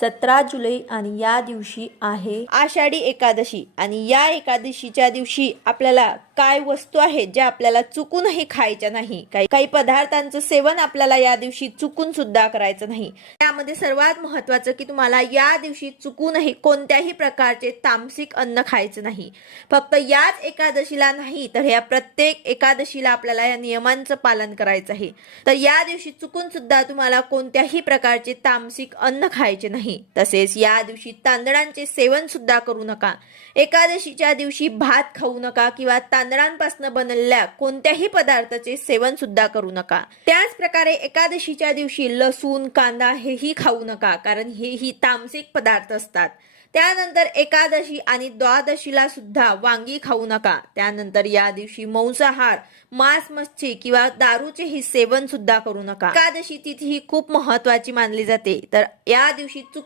17 जुलै आणि या दिवशी आहे आषाढी एकादशी। आणि या एकादशीच्या दिवशी आपल्याला काय वस्तू आहेत ज्या आपल्याला चुकूनही खायच्या नाही, काही पदार्थांचं सेवन आपल्याला या दिवशी चुकून सुद्धा करायचं नाही। त्यामध्ये सर्वात महत्त्वाचं की तुम्हाला या दिवशी चुकूनही कोणत्याही प्रकारचे तामसिक अन्न खायचं नाही। फक्त याच एकादशीला नाही तर या प्रत्येक एकादशीला आपल्याला या नियमांचं पालन करायचं आहे। तर या दिवशी चुकून सुद्धा तुम्हाला कोणत्याही प्रकारचे तामसिक अन्न खायचे नाही। तसेच या दिवशी तांदळांचे सेवन सुद्धा करू नका। एकादशीच्या दिवशी भात खाऊ नका किंवा तांदळांपासून बनलेल्या कोणत्याही पदार्थाचे सेवन सुद्धा करू नका। त्याच प्रकारे एकादशीच्या दिवशी लसूण, कांदा हेही खाऊ नका, कारण हेही तामसिक पदार्थ असतात। त्यानंतर एकादशी आणि द्वादशीला सुद्धा वांगी खाऊ नका। त्यानंतर या दिवशी मांसाहार, मांस, मच्छी किंवा दारूचेही सेवन सुद्धा करू नका। एकादशी तिथी ही खूप महत्त्वाची मानली जाते, तर या दिवशी